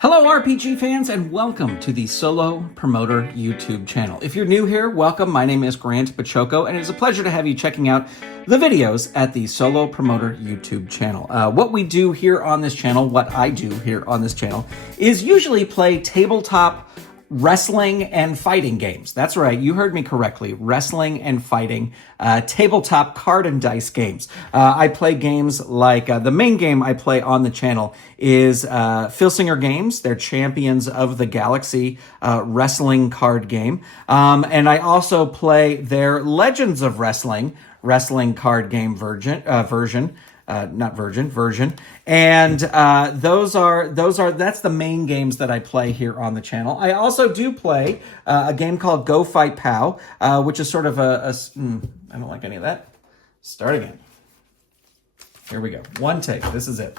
Hello RPG fans and welcome to the Solo Promoter YouTube channel. If you're new here, welcome. My name is Grant Baciocco and it is a pleasure to have you checking out the videos at the Solo Promoter YouTube channel. What we do here on this channel, what I do here on this channel, is usually play tabletop wrestling and fighting games. That's right, you heard me correctly. Wrestling and fighting, tabletop card and dice games. I play games like, the main game I play on the channel is Filsinger Games, their Champions of the Galaxy wrestling card game. And I also play their Legends of Wrestling card game version. And that's the main games that I play here on the channel. I also do play a game called Go Fight Pow, which is sort of I don't like any of that. Start again. Here we go. One take. This is it.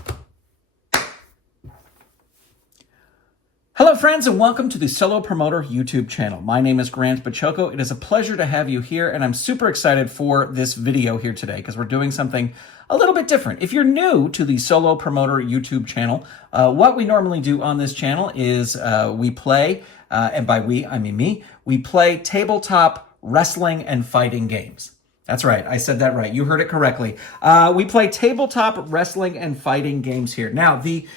Hello friends and welcome to the Solo Promoter YouTube channel. My name is Grant Baciocco. It is a pleasure to have you here and I'm super excited for this video here today because we're doing something a little bit different. If you're new to the Solo Promoter YouTube channel, what we normally do on this channel is we play, and by we, I mean me, we play tabletop wrestling and fighting games. That's right. I said that right. You heard it correctly. We play tabletop wrestling and fighting games here. Now, the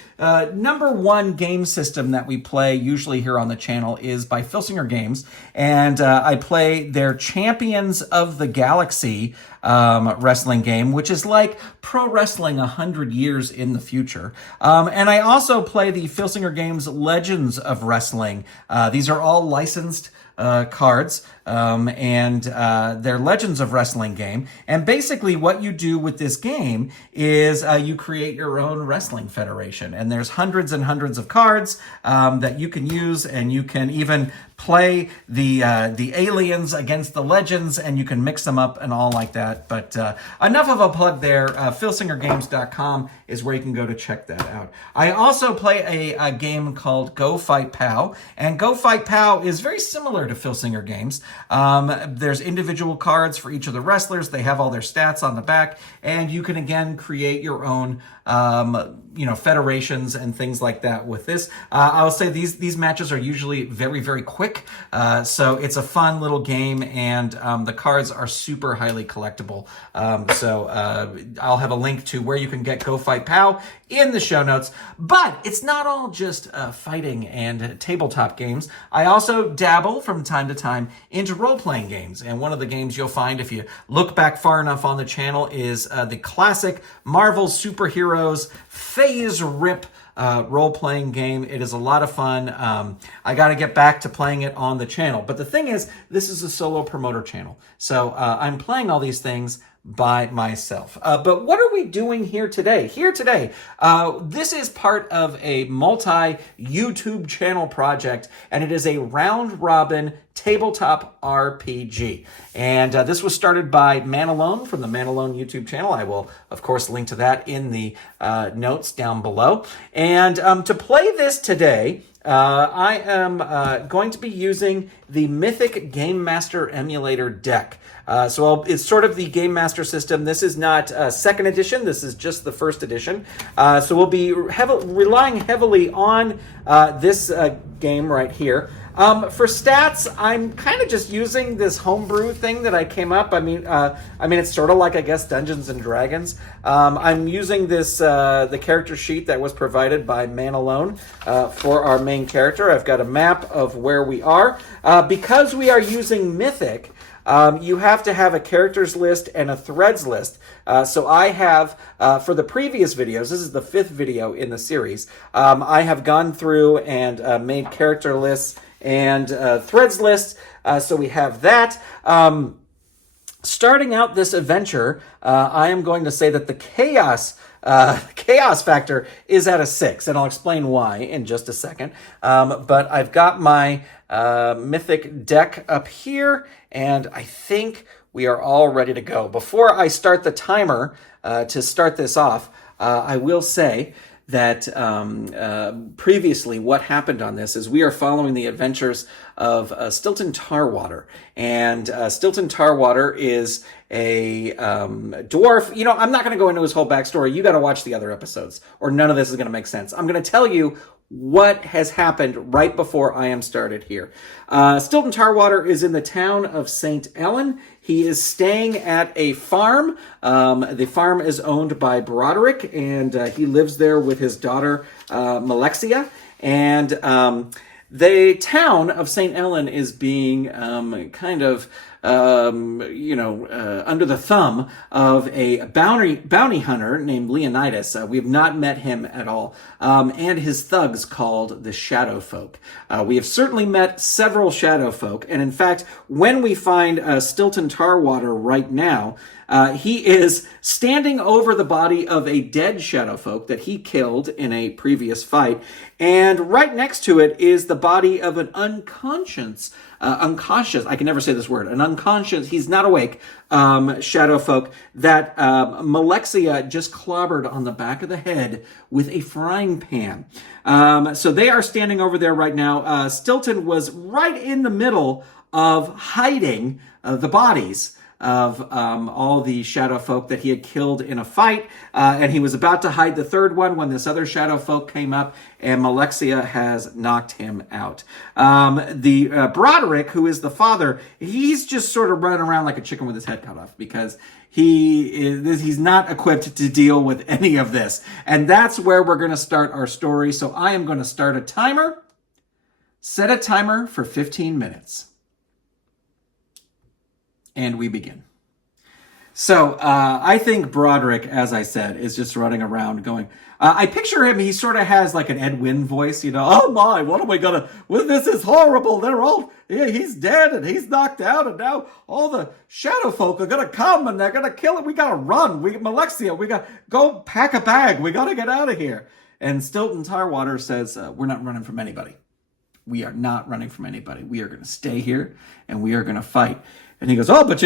number one game system that we play usually here on the channel is by Filsinger Games. And I play their Champions of the Galaxy wrestling game, which is like pro wrestling 100 years in the future. And I also play the Filsinger Games Legends of Wrestling. These are all licensed cards, and they're Legends of Wrestling game. And basically what you do with this game is you create your own wrestling federation. And there's hundreds and hundreds of cards that you can use, and you can even play the aliens against the legends, and you can mix them up and all like that. But enough of a plug there. Filsingergames.com is where you can go to check that out. I also play a game called Go Fight Pow, and Go Fight Pow is very similar to Filsinger Games. There's individual cards for each of the wrestlers. They have all their stats on the back, and you can again create your own federations and things like that with this. I will say these matches are usually very, very quick. So it's a fun little game, and the cards are super highly collectible. So I'll have a link to where you can get Go Fight Pow in the show notes. But it's not all just fighting and tabletop games. I also dabble from time to time into role-playing games. And one of the games you'll find if you look back far enough on the channel is the classic Marvel Superheroes Phase Rip role-playing game. It is a lot of fun. I got to get back to playing it on the channel. But the thing is, this is a Solo Promoter channel. So I'm playing all these things by myself. But what are we doing here today? This is part of a multi-YouTube channel project, and it is a round-robin tabletop RPG. And this was started by Man Alone from the Man Alone YouTube channel. I will, of course, link to that in the notes down below. And to play this today, I am going to be using the Mythic Game Master Emulator deck. It's sort of the Game Master system. This is not second edition. This is just the first edition. So we'll be relying heavily on this game right here. For stats, I'm kind of just using this homebrew thing that I came up. I mean, it's sort of like, I guess, Dungeons and Dragons. I'm using this, the character sheet that was provided by Man Alone for our main character. I've got a map of where we are. Because we are using Mythic, you have to have a characters list and a threads list. So I have, for the previous videos, this is the 5th video in the series, I have gone through and made character lists and threads lists. So we have that. Starting out this adventure, I am going to say that the chaos factor is at a 6, and I'll explain why in just a second. But I've got my Mythic deck up here, and I think we are all ready to go. Before I start the timer to start this off, I will say that previously what happened on this is we are following the adventures of Stilton Tarwater. And Stilton Tarwater is a dwarf. You know, I'm not going to go into his whole backstory. You got to watch the other episodes, or none of this is going to make sense. I'm going to tell you what has happened right before I am started here. Stilton Tarwater is in the town of St. Ellen. He is staying at a farm. The farm is owned by Broderick, and he lives there with his daughter, Malexia. And the town of St. Ellen is being kind of under the thumb of a bounty hunter named Leonidas. We have not met him at all, and his thugs called the Shadow Folk. We have certainly met several Shadow Folk, and in fact, when we find Stilton Tarwater right now, he is standing over the body of a dead Shadow Folk that he killed in a previous fight, and right next to it is the body of an unconscious, I can never say this word, an unconscious, he's not awake, Shadow Folk that Malexia just clobbered on the back of the head with a frying pan. So they are standing over there right now. Stilton was right in the middle of hiding the bodies of all the Shadow Folk that he had killed in a fight, and he was about to hide the third one when this other Shadow Folk came up, and Malexia has knocked him out. The Broderick, who is the father, he's just sort of running around like a chicken with his head cut off, because he's not equipped to deal with any of this. And that's where we're going to start our story. So I am going to start a timer, set a timer for 15 minutes. And we begin. So I think Broderick, as I said, is just running around going, I picture him, he sort of has like an Ed Wynn voice, oh my, what am I gonna, well, this is horrible, he's dead and he's knocked out, and now all the Shadow Folk are gonna come and they're gonna kill him, we gotta run, Malexia, we gotta go pack a bag, we gotta get out of here. And Stilton Tarwater says, we're not running from anybody. We are not running from anybody. We are gonna stay here and we are gonna fight. And he goes, oh, but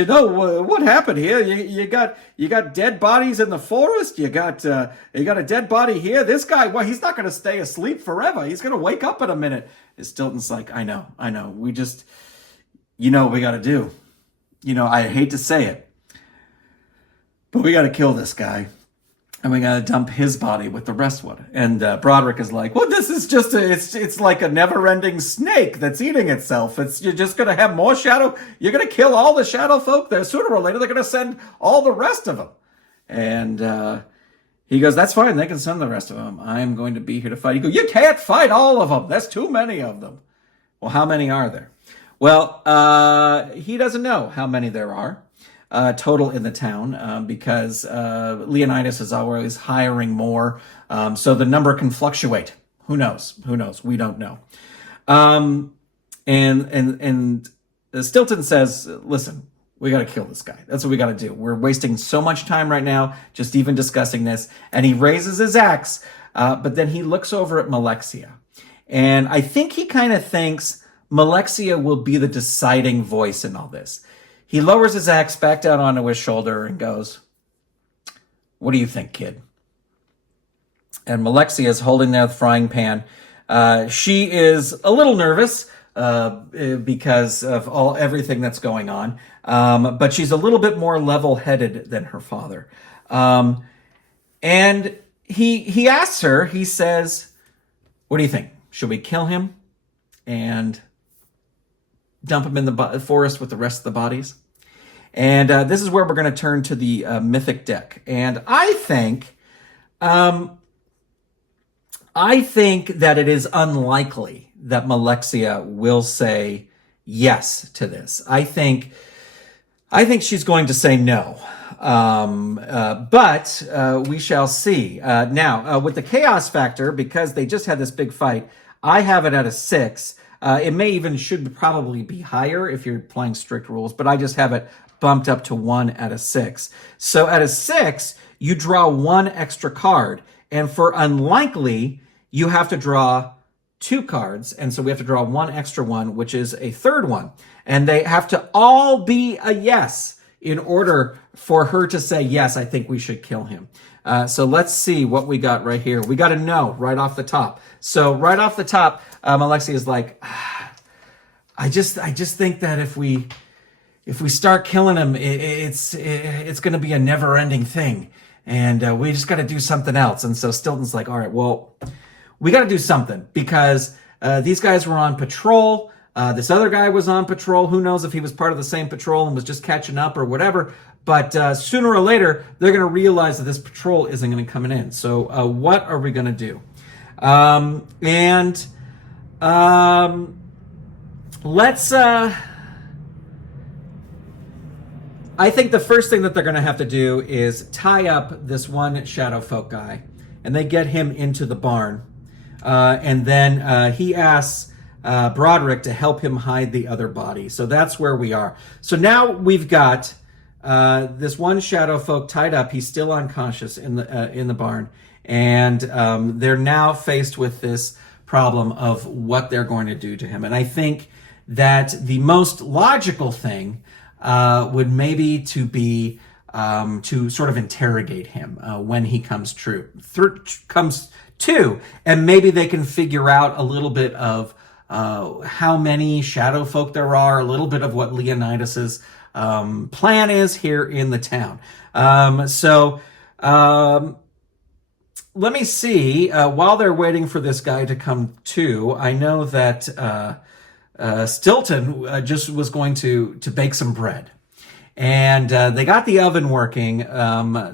what happened here? You got dead bodies in the forest. You got a dead body here. This guy, well, he's not going to stay asleep forever. He's going to wake up in a minute. And Stilton's like, I know. We just, what we got to do. I hate to say it, but we got to kill this guy. And we got to dump his body with the rest of it. And Broderick is like, well, this is just, it's like a never-ending snake that's eating itself. You're just going to have more you're going to kill all the Shadow Folk. Sooner or later, they're going to send all the rest of them. And he goes, that's fine. They can send the rest of them. I'm going to be here to fight. You go, you can't fight all of them. That's too many of them. Well, how many are there? Well, he doesn't know how many there are. Total in the town, because Leonidas is always hiring more, so the number can fluctuate. Who knows? We don't know. And Stilton says, listen, we got to kill this guy. That's what we got to do. We're wasting so much time right now just even discussing this. And he raises his axe, but then he looks over at Malexia. And I think he kind of thinks Malexia will be the deciding voice in all this. He lowers his axe back down onto his shoulder and goes, what do you think, kid? And Malexia is holding there the frying pan. She is a little nervous because of everything that's going on, but she's a little bit more level-headed than her father. And he asks her, he says, what do you think? Should we kill him and dump him in the forest with the rest of the bodies? And this is where we're going to turn to the mythic deck. And I think that it is unlikely that Malexia will say yes to this. I think she's going to say no. But we shall see. Now, with the chaos factor, because they just had this big fight, I have it at a 6. It should probably be higher if you're playing strict rules, but I just have it bumped up to 1 at a 6. So at a 6, you draw 1 extra card. And for unlikely, you have to draw 2 cards. And so we have to draw 1 extra one, which is a third one. And they have to all be a yes in order for her to say, yes, I think we should kill him. So let's see what we got right here. We got a no right off the top. So right off the top, Malexia is like, I just think that if we start killing him, it's going to be a never-ending thing, and we just got to do something else. And so Stilton's like, all right, well, we got to do something because these guys were on patrol. This other guy was on patrol. Who knows if he was part of the same patrol and was just catching up or whatever. But sooner or later, they're going to realize that this patrol isn't going to come in. So what are we going to do? Let's... I think the first thing that they're going to have to do is tie up this one shadow folk guy. And they get him into the barn. And then he asks Broderick to help him hide the other body. So that's where we are. So now we've got this one shadow folk tied up. He's still unconscious in the barn. And they're now faced with this problem of what they're going to do to him. And I think that the most logical thing would maybe to be to sort of interrogate him when he comes comes to, and maybe they can figure out a little bit of how many shadow folk there are, a little bit of what Leonidas's plan is here in the town. Let me see. While they're waiting for this guy to come to, I know that Stilton just was going to bake some bread. And they got the oven working.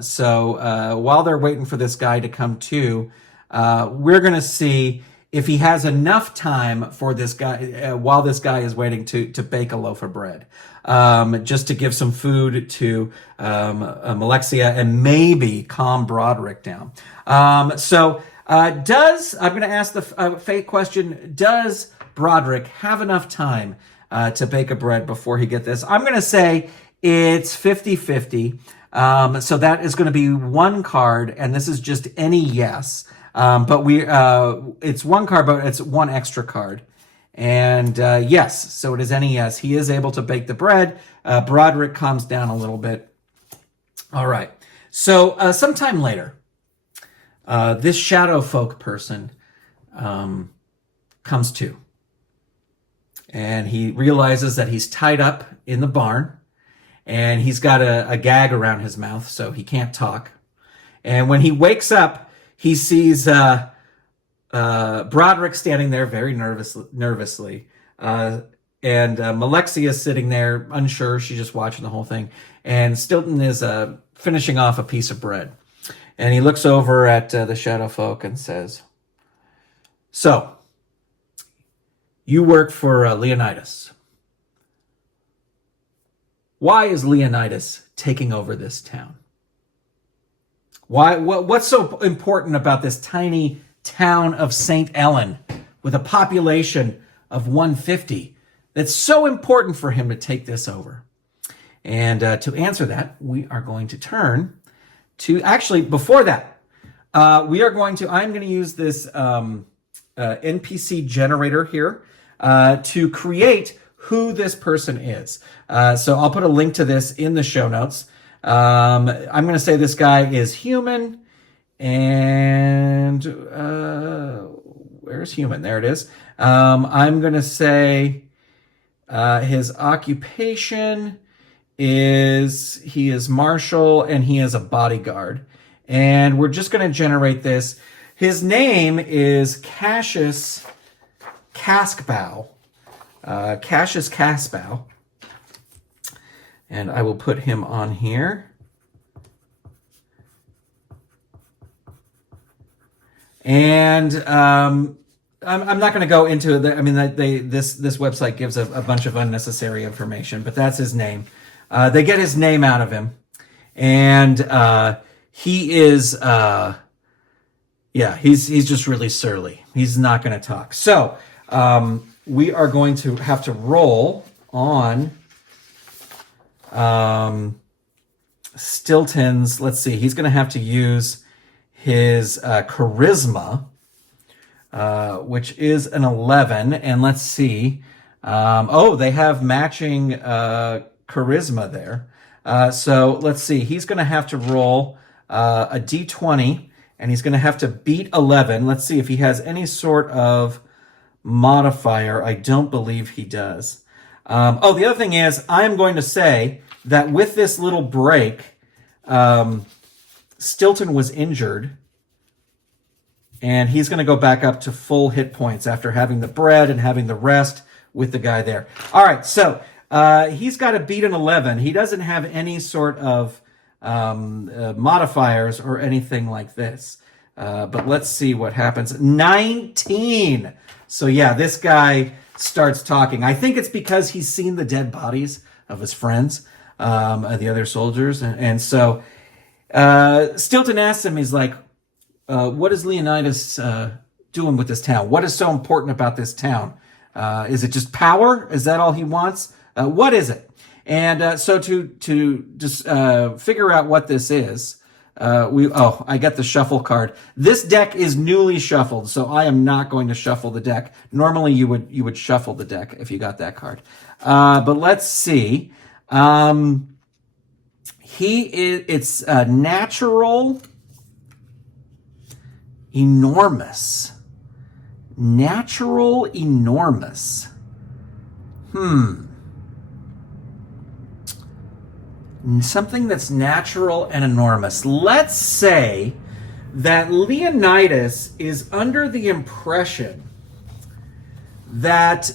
So while they're waiting for this guy to come to, we're going to see if he has enough time for this guy, while this guy is waiting to bake a loaf of bread. Just to give some food to Malexia and maybe calm Broderick down. I'm going to ask the fake question, does Broderick have enough time to bake a bread before he gets this? I'm going to say it's 50-50. So that is going to be one card, and this is just any yes. It's one card, but it's one extra card. And yes, so it is any yes. He is able to bake the bread. Broderick calms down a little bit. All right. So sometime later, this shadow folk person comes to. And he realizes that he's tied up in the barn. And he's got a gag around his mouth, so he can't talk. And when he wakes up, he sees Broderick standing there very nervously. And Malexia sitting there, unsure. She's just watching the whole thing. And Stilton is finishing off a piece of bread. And he looks over at the shadow folk and says, "So, you work for Leonidas. Why is Leonidas taking over this town? What's so important about this tiny town of St. Ellen with a population of 150 that's so important for him to take this over?" And to answer that, we are going to turn to, actually, before that, I'm going to use this NPC generator here to create who this person is. So I'll put a link to this in the show notes. I'm going to say this guy is human, and where's human? There it is. I'm going to say his occupation is he is marshal, and he is a bodyguard. And we're just going to generate this. His name is Cassius Caskbow. Cassius Caskbow. And I will put him on here. And I'm not going to go into it. I mean, this website gives a bunch of unnecessary information, but that's his name. They get his name out of him. And he is, he's just really surly. He's not going to talk. So we are going to have to roll on Stilton's, let's see, he's going to have to use his charisma, which is an 11. And let's see. They have matching charisma there. So let's see. He's going to have to roll a d20, and he's going to have to beat 11. Let's see if he has any sort of modifier. I don't believe he does. The other thing is, I'm going to say that with this little break, Stilton was injured, And he's going to go back up to full hit points after having the bread and having the rest with the guy there. All right, so he's got to beat an 11. He doesn't have any sort of modifiers or anything like this. But let's see what happens. 19. So yeah, this guy starts talking. I think it's because he's seen the dead bodies of his friends, the other soldiers. And so Stilton asks him, he's like, what is Leonidas doing with this town? What is so important about this town? Is it just power? Is that all he wants? What is it? And so to just figure out what this is, I get the shuffle card. This deck is newly shuffled, so I am not going to shuffle the deck. Normally you would shuffle the deck if you got that card. But let's see. It's natural enormous. Natural enormous. Something that's natural and enormous. Let's say that Leonidas is under the impression that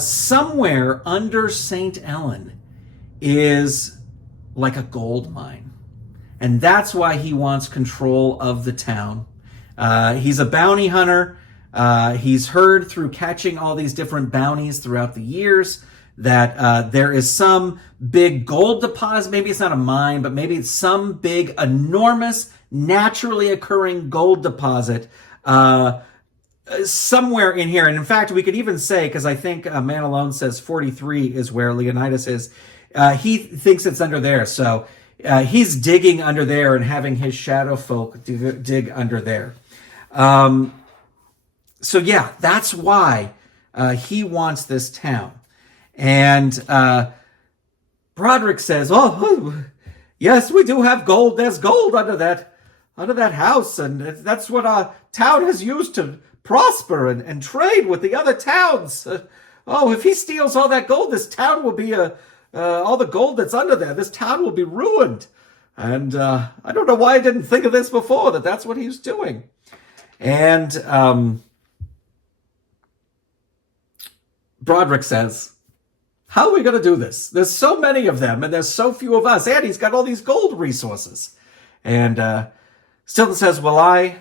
somewhere under St. Ellen is like a gold mine. And that's why he wants control of the town. He's a bounty hunter. He's heard through catching all these different bounties throughout the years that there is some big gold deposit. Maybe it's not a mine, but maybe it's some big, enormous, naturally occurring gold deposit somewhere in here. And in fact, we could even say, because I think Man Alone says 43 is where Leonidas is, he thinks it's under there. So he's digging under there and having his shadow folk dig under there. So yeah, that's why he wants this town. And Broderick says, oh, yes, we do have gold. There's gold under that house. And that's what our town has used to prosper and trade with the other towns. If he steals all that gold, this town will be all the gold that's under there. This town will be ruined. And I don't know why I didn't think of this before, that's what he's doing. And Broderick says, how are we going to do this? There's so many of them, and there's so few of us. And he's got all these gold resources. And Stilton says, well, I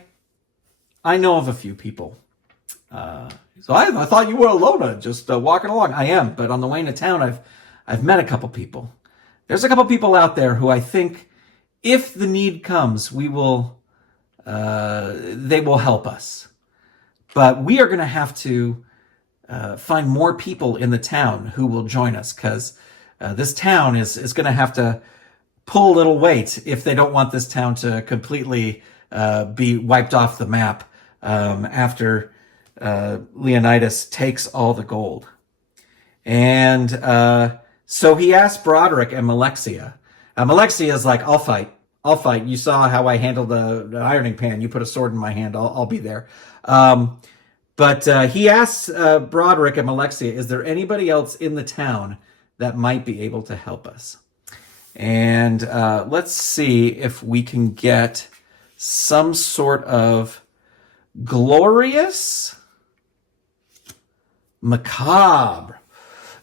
know of a few people. So I thought you were a loner, just walking along. I am, but on the way into town, I've met a couple people. There's a couple people out there who I think, if the need comes, they will help us. But we are going to have to find more people in the town who will join us, because this town is going to have to pull a little weight if they don't want this town to completely be wiped off the map after Leonidas takes all the gold. And so he asked Broderick and Malexia. Malexia is like, I'll fight. You saw how I handled the ironing pan. You put a sword in my hand. I'll be there. But he asks Broderick and Malexia, is there anybody else in the town that might be able to help us? And let's see if we can get some sort of glorious, macabre.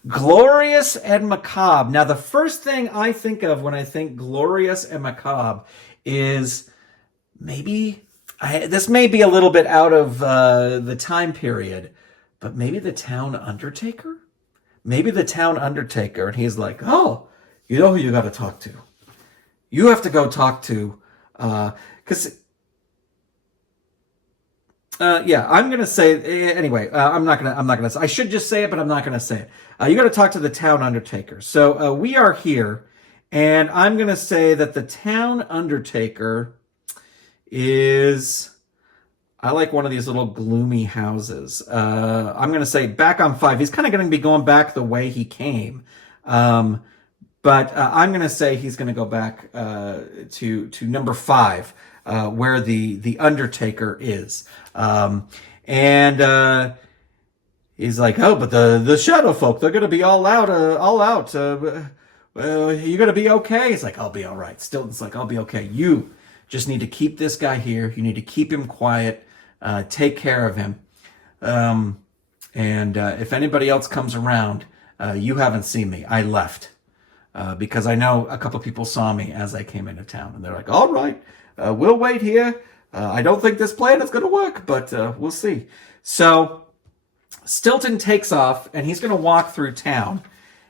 Glorious and macabre. Now, the first thing I think of when I think glorious and macabre is maybe... this may be a little bit out of the time period, but maybe the town undertaker? Maybe the town undertaker. And he's like, oh, you know who you got to talk to. You have to go talk to, because, I'm going to say, anyway, I'm not going to, I should just say it, but I'm not going to say it. You got to talk to the town undertaker. So we are here, and I'm going to say that the town undertaker is, I like one of these little gloomy houses. I'm going to say back on 5. He's kind of going to be going back the way he came. But I'm going to say he's going to go back to number 5, where the Undertaker is. He's like, oh, but the Shadow Folk, they're going to be all out. You're going to be okay? He's like, I'll be all right. Stilton's like, I'll be okay. You just need to keep this guy here. You need to keep him quiet. take care of him. And if anybody else comes around, you haven't seen me. I left because I know a couple people saw me as I came into town, and they're like, all right, we'll wait here. I don't think this plan is going to work, but we'll see. So Stilton takes off, and he's going to walk through town.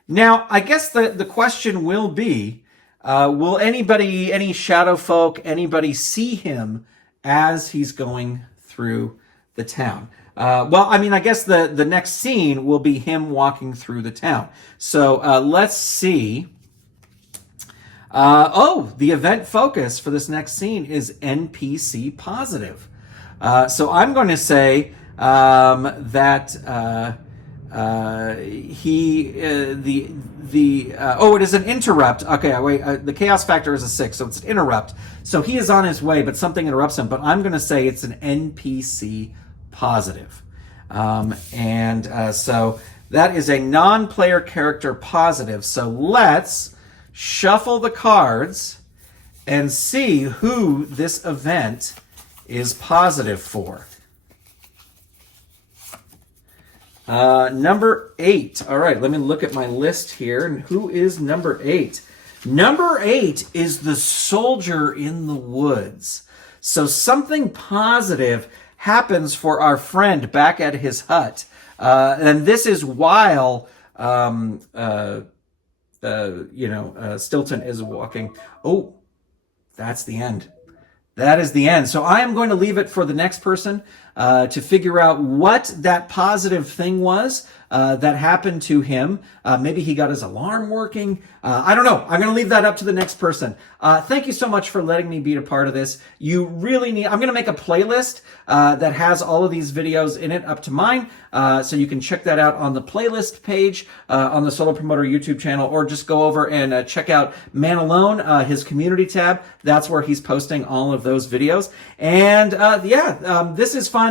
Now, I guess the question will be, will anybody, any shadow folk, anybody see him as he's going through the town? Well, I mean, I guess the next scene will be him walking through the town. So let's see. The event focus for this next scene is NPC positive. So I'm going to say that it is an interrupt. Okay, wait. The chaos factor is a 6, so it's an interrupt. So he is on his way, but something interrupts him. But I'm going to say it's an NPC positive. So that is a non-player character positive. So let's shuffle the cards and see who this event is positive for. Number 8. All right, let me look at my list here. And who is number 8? Number 8 is the soldier in the woods. So something positive happens for our friend back at his hut. And this is while, Stilton is walking. Oh, that's the end. That is the end. So I am going to leave it for the next person to figure out what that positive thing was that happened to him. Maybe he got his alarm working. I don't know. I'm going to leave that up to the next person. Thank you so much for letting me be a part of this. You really need... I'm going to make a playlist that has all of these videos in it up to mine. So you can check that out on the playlist page on the Solo Promoter YouTube channel, or just go over and check out Man Alone, his community tab. That's where he's posting all of those videos. And this is fun.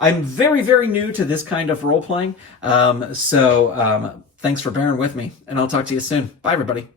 I'm very, very new to this kind of role-playing. So thanks for bearing with me, and I'll talk to you soon. Bye, everybody.